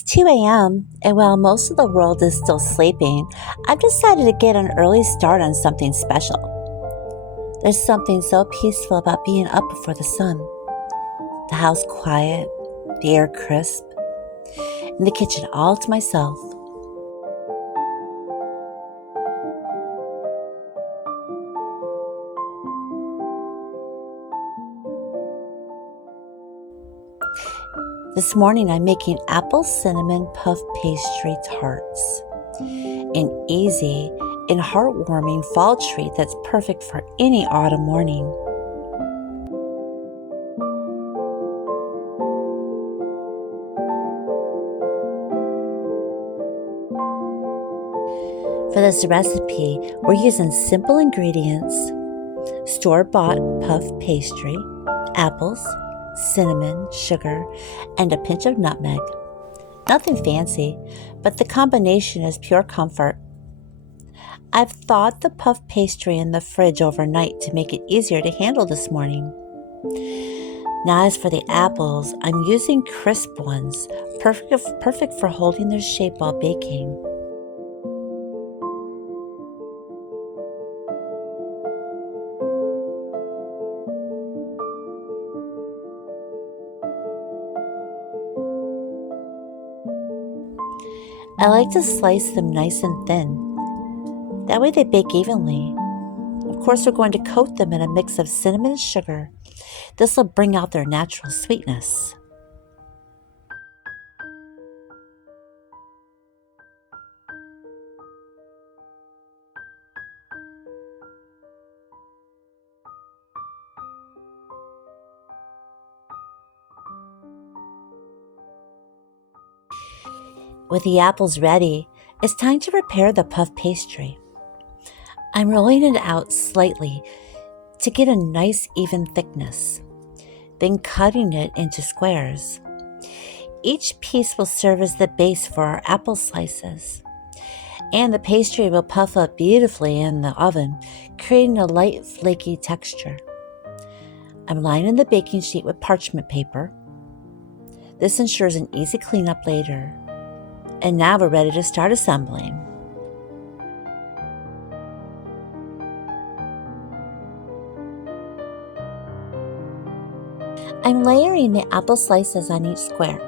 It's 2 a.m., and while most of the world is still sleeping, I've decided to get an early start on something special. There's something so peaceful about being up before the sun. The house quiet, the air crisp, and the kitchen all to myself. This morning I'm making apple cinnamon puff pastry tarts. An easy and heartwarming fall treat that's perfect for any autumn morning. For this recipe, we're using simple ingredients: store-bought puff pastry, apples, cinnamon, sugar, and a pinch of nutmeg. Nothing fancy, but the combination is pure comfort. I've thawed the puff pastry in the fridge overnight to make it easier to handle this morning. Now as for the apples, I'm using crisp ones, perfect for holding their shape while baking. I like to slice them nice and thin. That way they bake evenly. Of course, we're going to coat them in a mix of cinnamon and sugar. This will bring out their natural sweetness. With the apples ready, it's time to prepare the puff pastry. I'm rolling it out slightly to get a nice even thickness, then cutting it into squares. Each piece will serve as the base for our apple slices, and the pastry will puff up beautifully in the oven, creating a light flaky texture. I'm lining the baking sheet with parchment paper. This ensures an easy cleanup later. And now we're ready to start assembling. I'm layering the apple slices on each square,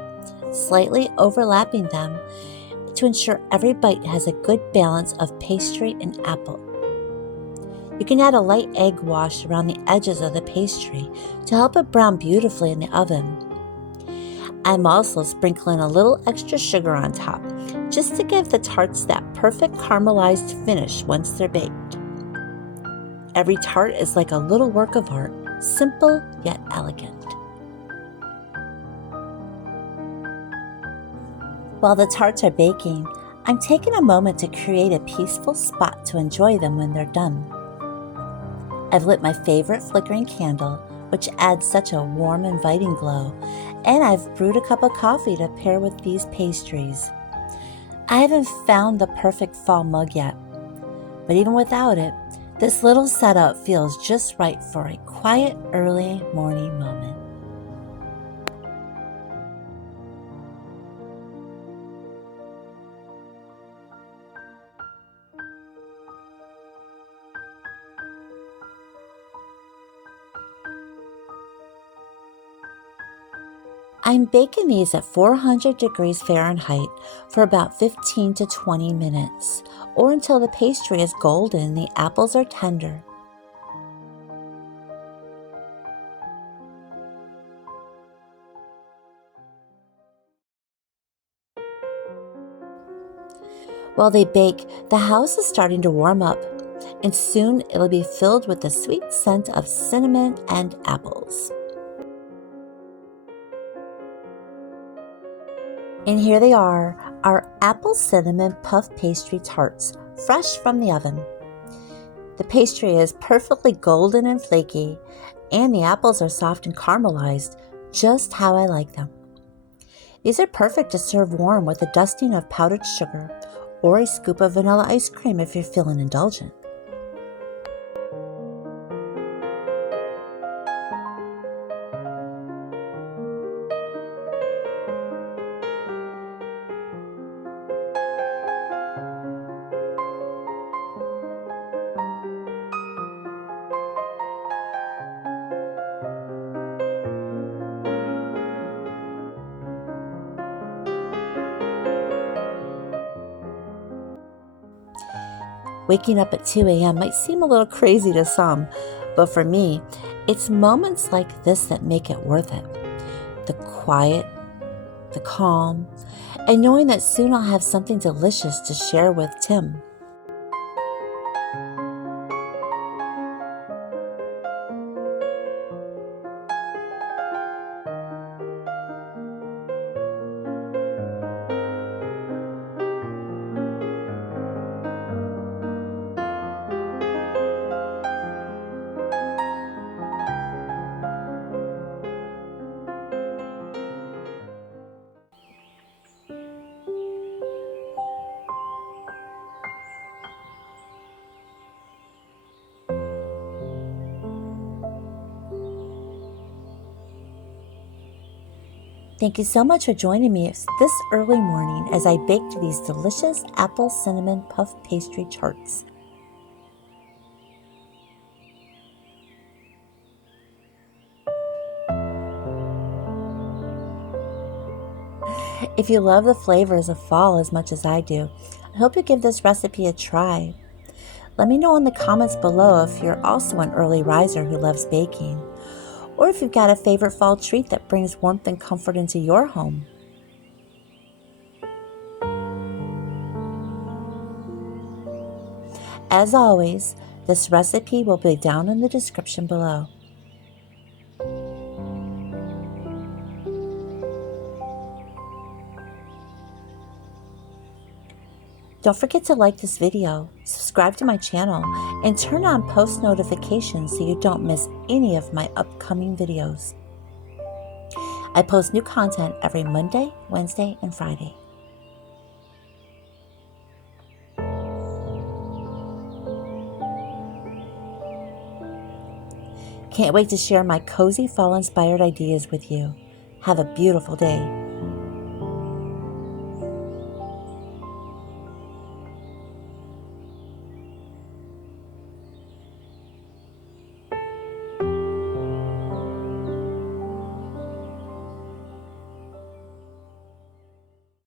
slightly overlapping them to ensure every bite has a good balance of pastry and apple. You can add a light egg wash around the edges of the pastry to help it brown beautifully in the oven. I'm also sprinkling a little extra sugar on top, just to give the tarts that perfect caramelized finish once they're baked. Every tart is like a little work of art, simple yet elegant. While the tarts are baking, I'm taking a moment to create a peaceful spot to enjoy them when they're done. I've lit my favorite flickering candle, which adds such a warm, inviting glow, and I've brewed a cup of coffee to pair with these pastries. I haven't found the perfect fall mug yet, but even without it, this little setup feels just right for a quiet early morning moment. I'm baking these at 400 degrees Fahrenheit for about 15 to 20 minutes, or until the pastry is golden and the apples are tender. While they bake, the house is starting to warm up, and soon it'll be filled with the sweet scent of cinnamon and apples. And here they are, our apple cinnamon puff pastry tarts, fresh from the oven. The pastry is perfectly golden and flaky, and the apples are soft and caramelized, just how I like them. These are perfect to serve warm with a dusting of powdered sugar or a scoop of vanilla ice cream if you're feeling indulgent. Waking up at 2 a.m. might seem a little crazy to some, but for me, it's moments like this that make it worth it. The quiet, the calm, and knowing that soon I'll have something delicious to share with Tim. Thank you so much for joining me this early morning as I baked these delicious apple cinnamon puff pastry tarts. If you love the flavors of fall as much as I do, I hope you give this recipe a try. Let me know in the comments below if you're also an early riser who loves baking, or if you've got a favorite fall treat that brings warmth and comfort into your home. As always, this recipe will be down in the description below. Don't forget to like this video, subscribe to my channel, and turn on post notifications so you don't miss any of my upcoming videos. I post new content every Monday, Wednesday, and Friday. Can't wait to share my cozy fall-inspired ideas with you. Have a beautiful day.